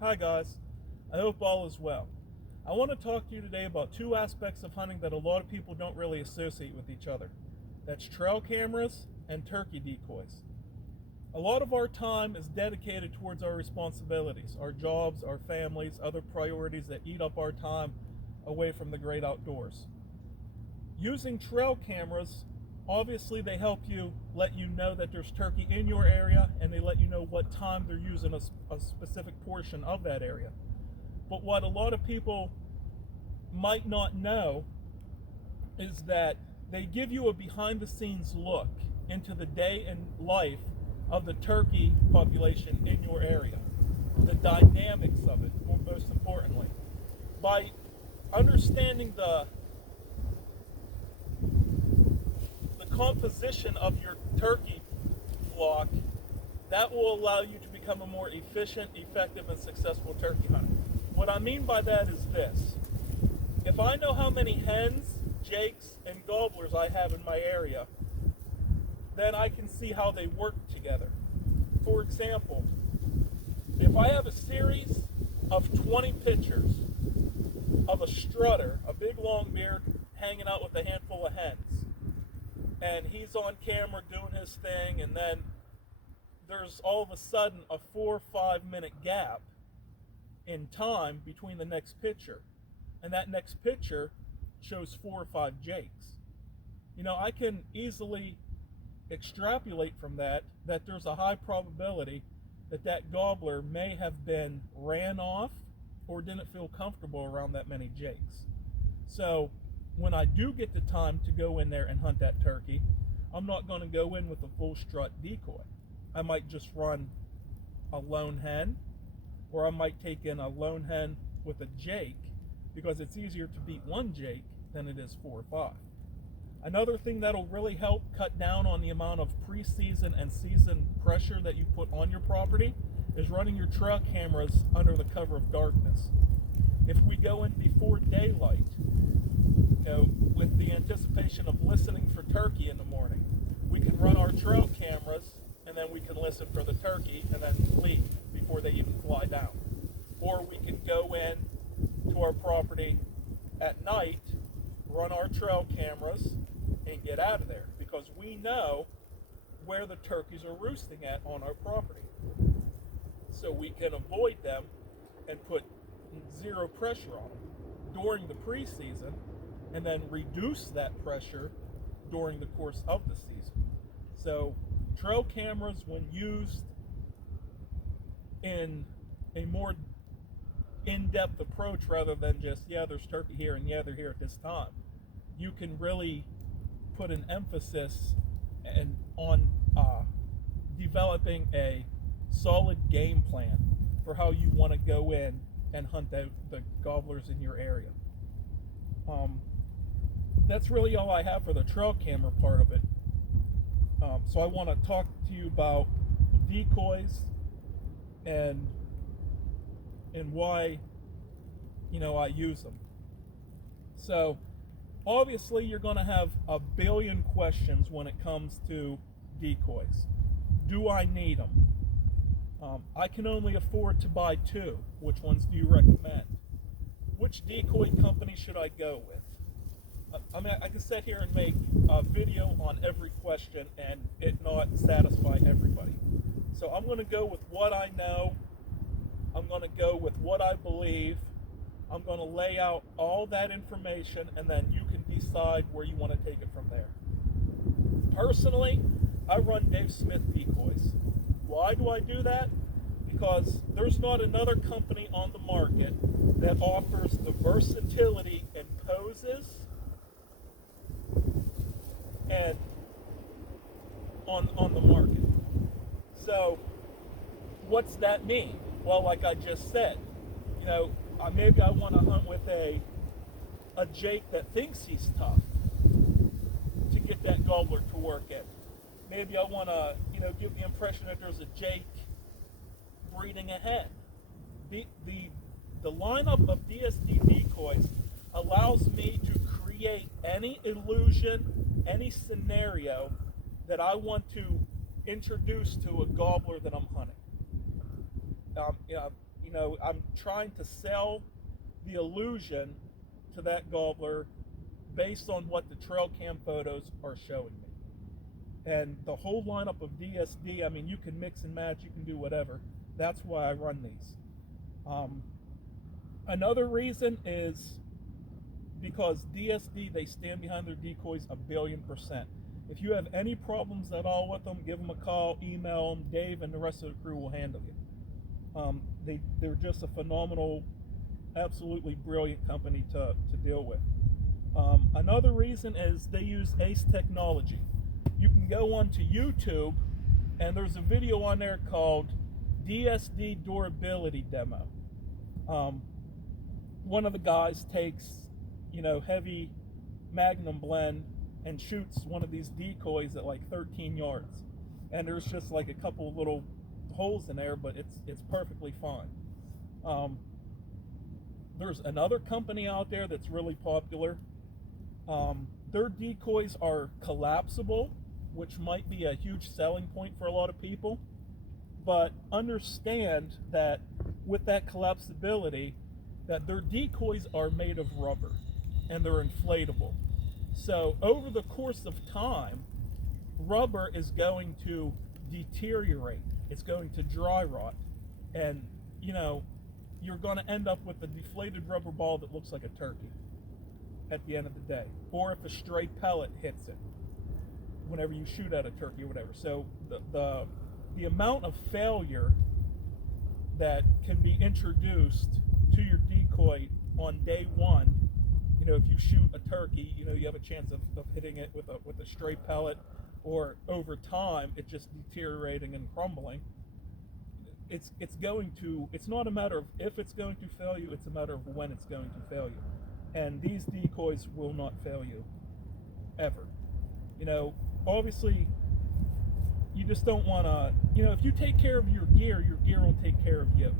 Hi guys, I hope all is well. I want to talk to you today about two aspects of hunting that a lot of people don't really associate with each other. That's trail cameras and turkey decoys. A lot of our time is dedicated towards our responsibilities, our jobs, our families, other priorities that eat up our time away from the great outdoors. Using trail cameras, obviously they help you let you know that there's turkey in your area, and they let you know what time they're using a specific portion of that area. But what a lot of people might not know is that they give you a behind the scenes look into the day and life of the turkey population in your area, the dynamics of it, most importantly. By understanding the composition of your turkey flock, that will allow you to become a more efficient, effective, and successful turkey hunter. What I mean by that is this. If I know how many hens, jakes, and gobblers I have in my area, then I can see how they work together. For example, if I have a series of 20 pictures of a strutter, a big long beard, hanging out with a handful of hens, and he's on camera doing his thing, and then there's all of a sudden a 4 or 5 minute gap in time between the next picture, and that next picture shows 4 or 5 jakes. I can easily extrapolate from that there's a high probability that gobbler may have been ran off or didn't feel comfortable around that many jakes. So when I do get the time to go in there and hunt that turkey, I'm not going to go in with a full strut decoy. I might just run a lone hen, or I might take in a lone hen with a jake, because it's easier to beat one jake than it is 4 or 5. Another thing that'll really help cut down on the amount of preseason and season pressure that you put on your property is running your trail cameras under the cover of darkness. If we go in before daylight, with the anticipation of listening for turkey in the morning, we can run our trail cameras, and then we can listen for the turkey and then leave before they even fly down. Or we can go in to our property at night, run our trail cameras, and get out of there, because we know where the turkeys are roosting at on our property. So we can avoid them and put zero pressure on them during the preseason, and then reduce that pressure during the course of the season. So trail cameras, when used in a more in-depth approach, rather than just, yeah, there's turkey here and yeah, they're here at this time, you can really put an emphasis on developing a solid game plan for how you want to go in and hunt out the gobblers in your area. That's really all I have for the trail camera part of it. So I want to talk to you about decoys and why I use them. So obviously you're going to have a billion questions when it comes to decoys. Do I need them? I can only afford to buy 2. Which ones do you recommend? Which decoy company should I go with? I can sit here and make a video on every question and it not satisfy everybody. So I'm going to go with what I know. I'm going to go with what I believe. I'm going to lay out all that information, and then you can decide where you want to take it from there. Personally, I run Dave Smith decoys. Why do I do that? Because there's not another company on the market that offers the versatility in poses and on the market. So what's that mean? Well, like I just said, maybe I want to hunt with a jake that thinks he's tough to get that gobbler to work in. Maybe I want to, give the impression that there's a jake breeding a hen. The lineup of DSD decoys allows me to create any illusion, any scenario that I want to introduce to a gobbler that I'm hunting. I'm trying to sell the illusion to that gobbler based on what the trail cam photos are showing me. And the whole lineup of DSD, I mean, you can mix and match, you can do whatever. That's why I run these. Another reason is because DSD, they stand behind their decoys 1,000,000,000%. If you have any problems at all with them, give them a call, email them. Dave and the rest of the crew will handle you. They're just a phenomenal, absolutely brilliant company to deal with. Another reason is they use ACE technology. You can go onto YouTube, and there's a video on there called DSD Durability Demo. One of the guys takes, heavy Magnum blend and shoots one of these decoys at like 13 yards. And there's just like a couple little holes in there, but it's perfectly fine. There's another company out there that's really popular. Their decoys are collapsible, which might be a huge selling point for a lot of people. But understand that with that collapsibility, that their decoys are made of rubber and they're inflatable. So over the course of time, rubber is going to deteriorate. It's going to dry rot. And, you're going to end up with a deflated rubber ball that looks like a turkey at the end of the day. Or if a stray pellet hits it whenever you shoot at a turkey or whatever. So the amount of failure that can be introduced to your decoy on day one, if you shoot a turkey, you have a chance of hitting it with a stray pellet, or over time it just deteriorating and crumbling. It's not a matter of if it's going to fail you, it's a matter of when it's going to fail you. And these decoys will not fail you ever. Obviously you just don't want to, if you take care of your gear will take care of you.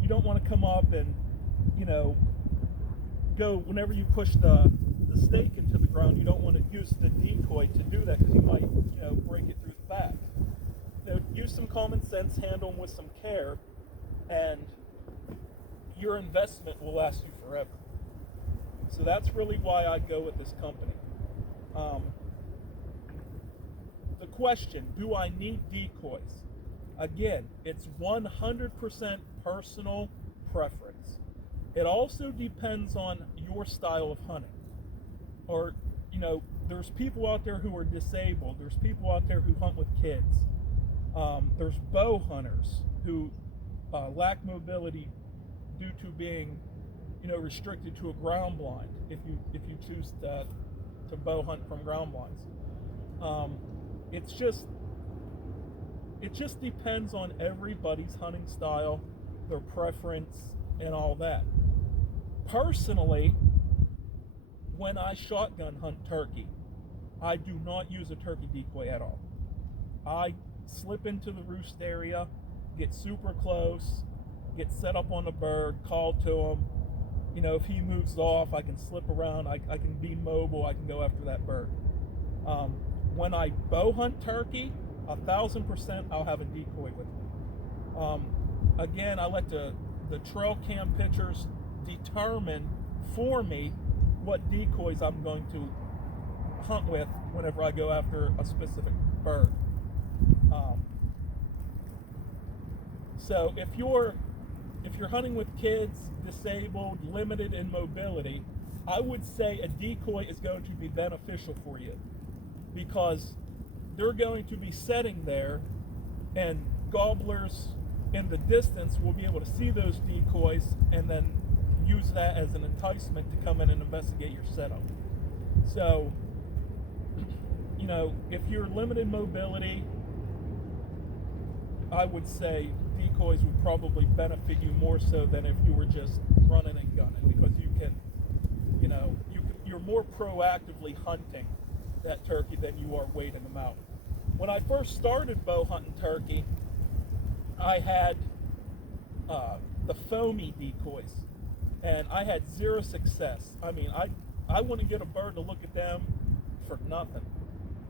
You don't want to come up and, go whenever you push the stake into the ground, you don't want to use the decoy to do that because you might, break it through the back. Use some common sense, handle them with some care, and your investment will last you forever. So that's really why I go with this company. The question, do I need decoys? Again, it's 100% personal preference. It also depends on your style of hunting. Or, there's people out there who are disabled. There's people out there who hunt with kids. There's bow hunters who lack mobility due to being, restricted to a ground blind. If you choose to bow hunt from ground blinds, it just depends on everybody's hunting style, their preference, and all that. Personally, when I shotgun hunt turkey, I do not use a turkey decoy at all. I slip into the roost area, get super close, get set up on the bird, call to him. If he moves off, I can slip around, I can be mobile, I can go after that bird. When I bow hunt turkey, 1,000% I'll have a decoy with me. Again, I let the trail cam pictures determine for me what decoys I'm going to hunt with whenever I go after a specific bird. So if you're hunting with kids, disabled, limited in mobility, I would say a decoy is going to be beneficial for you, because they're going to be setting there, and gobblers in the distance will be able to see those decoys and then use that as an enticement to come in and investigate your setup. So, if you're limited mobility, I would say decoys would probably benefit you more so than if you were just running and gunning, because you're more proactively hunting that turkey than you are waiting them out. When I first started bow hunting turkey, I had the foamy decoys, and I had zero success. I mean, I wouldn't get a bird to look at them for nothing.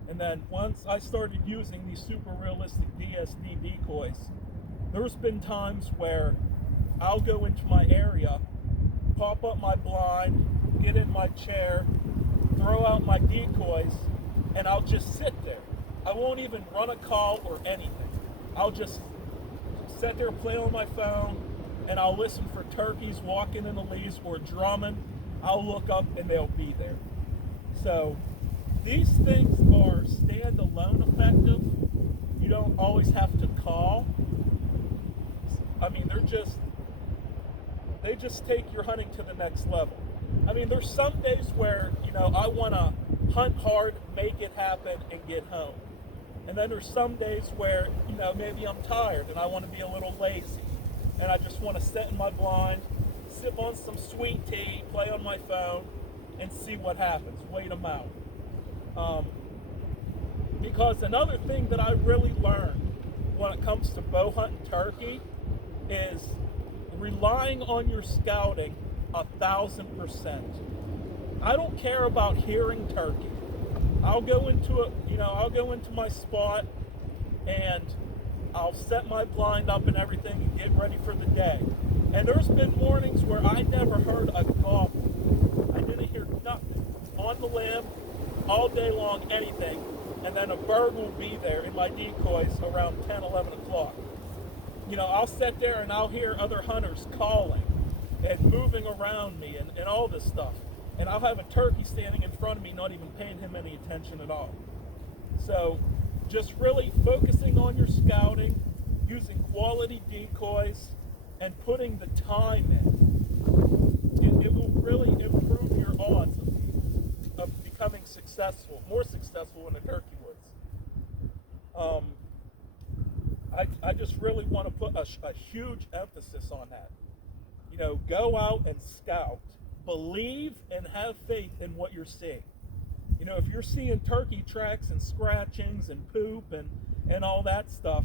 And then once I started using these super realistic DSD decoys, there's been times where I'll go into my area, pop up my blind, get in my chair, throw out my decoys, and I'll just sit there. I won't even run a call or anything. I'll just sit there, play on my phone, and I'll listen for turkeys walking in the leaves or drumming. I'll look up and they'll be there. So these things are standalone effective. You don't always have to call. I mean, they just take your hunting to the next level. I mean, there's some days where, I want to hunt hard, make it happen, and get home. And then there's some days where, maybe I'm tired and I want to be a little lazy. And I just want to sit in my blind, sip on some sweet tea, play on my phone, and see what happens, wait them out. Because another thing that I really learned when it comes to bow hunting turkey is relying on your scouting 1,000%. I don't care about hearing turkey. I'll go into my spot and I'll set my blind up and everything and get ready for the day. And there's been mornings where I never heard a gobble. I didn't hear nothing on the limb all day long, anything. And then a bird will be there in my decoys around 10, 11 o'clock. I'll sit there and I'll hear other hunters calling and moving around me and all this stuff. And I'll have a turkey standing in front of me, not even paying him any attention at all. So just really focusing on your scouting, using quality decoys, and putting the time in. It will really improve your odds of becoming more successful in the turkey woods. I just really want to put a huge emphasis on that. Go out and scout. Believe and have faith in what you're seeing. If you're seeing turkey tracks and scratchings and poop and all that stuff,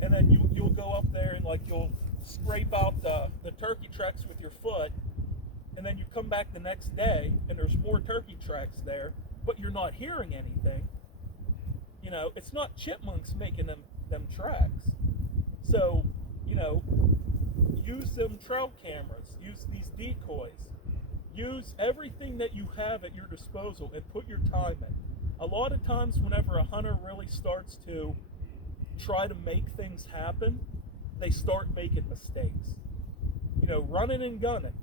and then you'll go up there and you'll scrape out the turkey tracks with your foot, and then you come back the next day and there's more turkey tracks there, but you're not hearing anything. It's not chipmunks making them tracks. So, use them trail cameras, use these decoys, use everything that you have at your disposal and put your time in. A lot of times whenever a hunter really starts to try to make things happen, they start making mistakes. Running and gunning,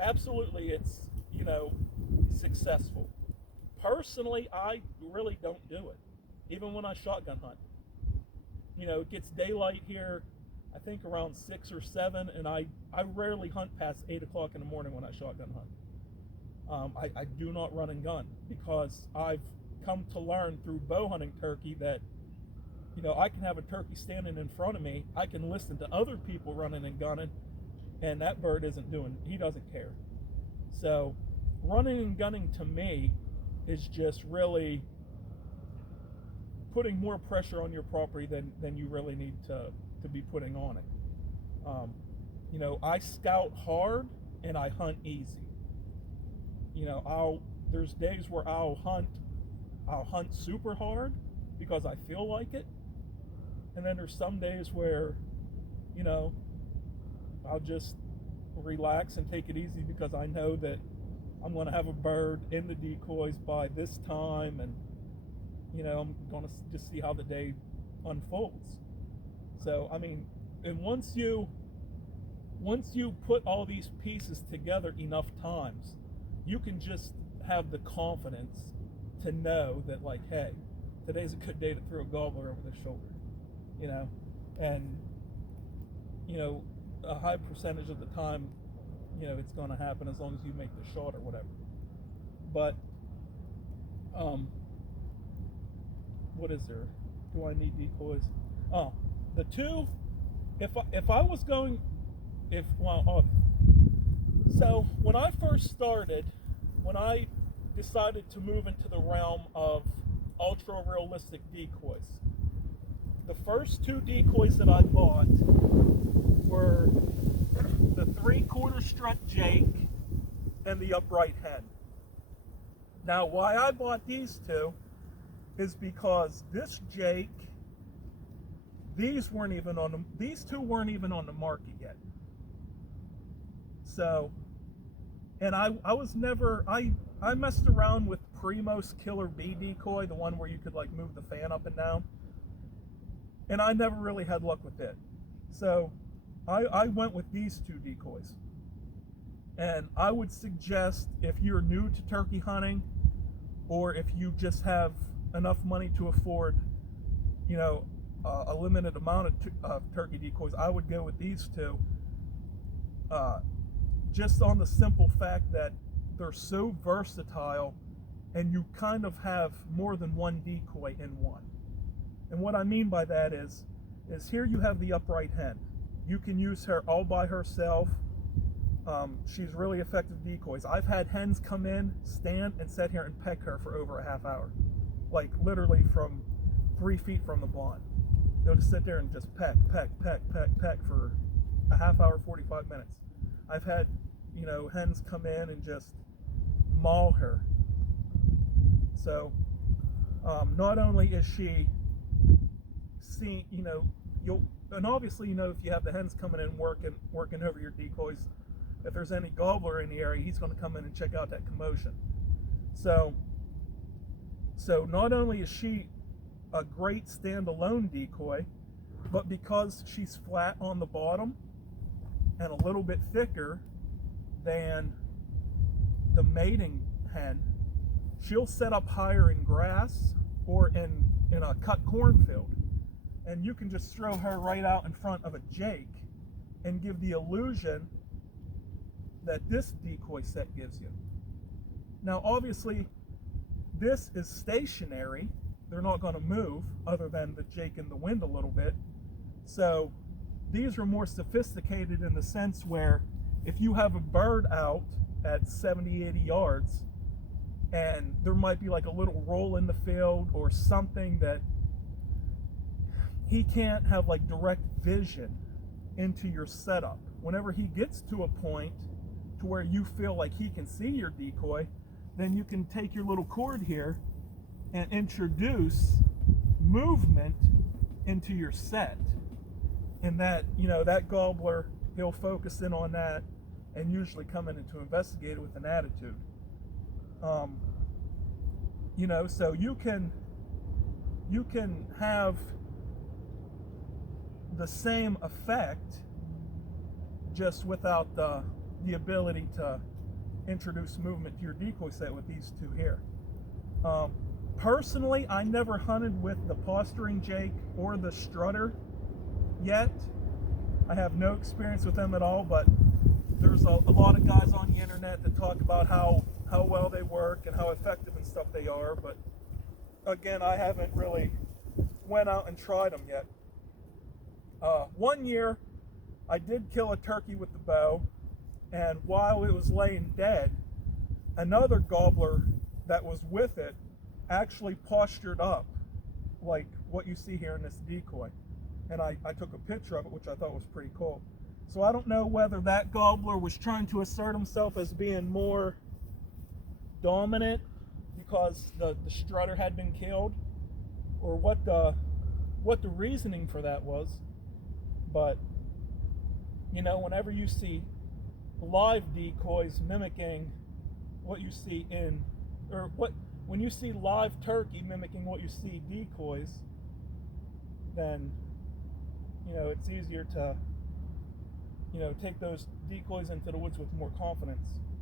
absolutely it's, successful. Personally, I really don't do it, even when I shotgun hunt. It gets daylight here, I think around 6 or 7, and I rarely hunt past 8 o'clock in the morning when I shotgun hunt. I do not run and gun because I've come to learn through bow hunting turkey that, I can have a turkey standing in front of me, I can listen to other people running and gunning, and that bird he doesn't care. So running and gunning to me is just really putting more pressure on your property than you really need to be putting on it. I scout hard and I hunt easy. There's days where I'll hunt super hard because I feel like it, and then there's some days where, I'll just relax and take it easy because I know that I'm going to have a bird in the decoys by this time, and I'm going to just see how the day unfolds. So and once you put all these pieces together enough times, you can just have the confidence to know that hey, today's a good day to throw a gobbler over the shoulder, and a high percentage of the time, it's going to happen as long as you make the shot or whatever. But what is there? Do I need decoys? Oh, the two. If I was going, so when I first started, when I decided to move into the realm of ultra realistic decoys, the first two decoys that I bought were the 3/4 strut Jake and the upright hen. Now, why I bought these two is because this Jake, these two weren't even on the market yet. So, and I was never, I messed around with Primo's Killer Bee decoy, the one where you could like move the fan up and down, and I never really had luck with it. So I went with these two decoys. And I would suggest, if you're new to turkey hunting, or if you just have enough money to afford, you know, a limited amount of turkey decoys, I would go with these two. Just on the simple fact that they're so versatile, and you kind of have more than one decoy in one. And what I mean by that is here you have the upright hen. You can use her all by herself. She's really effective decoys. I've had hens come in, stand, and sit here and peck her for over a half hour. Like literally from 3 feet from the blind. They'll just sit there and just peck, peck, peck, peck, peck for a half hour, 45 minutes. I've had, hens come in and just maul her. So, not only is she seeing, and obviously, if you have the hens coming in working over your decoys, if there's any gobbler in the area, he's going to come in and check out that commotion. So not only is she a great standalone decoy, but because she's flat on the bottom and a little bit thicker than the mating hen, she'll set up higher in grass or in a cut cornfield, and you can just throw her right out in front of a jake and give the illusion that this decoy set gives you. Now obviously this is stationary, they're not going to move other than the jake in the wind a little bit. So these are more sophisticated in the sense where if you have a bird out at 70-80 yards and there might be like a little roll in the field or something that he can't have like direct vision into your setup, whenever he gets to a point to where you feel like he can see your decoy, then you can take your little cord here and introduce movement into your set. And that, that gobbler, he'll focus in on that and usually come in to investigate it with an attitude. So you can have the same effect just without the ability to introduce movement to your decoy set with these two here. Personally, I never hunted with the posturing jake or the strutter yet. I have no experience with them at all, but there's a lot of guys on the internet that talk about how well they work and how effective and stuff they are, but again, I haven't really went out and tried them yet. One year I did kill a turkey with the bow, and while it was laying dead, another gobbler that was with it actually postured up like what you see here in this decoy, and I took a picture of it, which I thought was pretty cool. So I don't know whether that gobbler was trying to assert himself as being more dominant because the strutter had been killed, or what the reasoning for that was. But whenever you see live decoys mimicking what you see when you see live turkey mimicking what you see decoys, then it's easier to take those decoys into the woods with more confidence.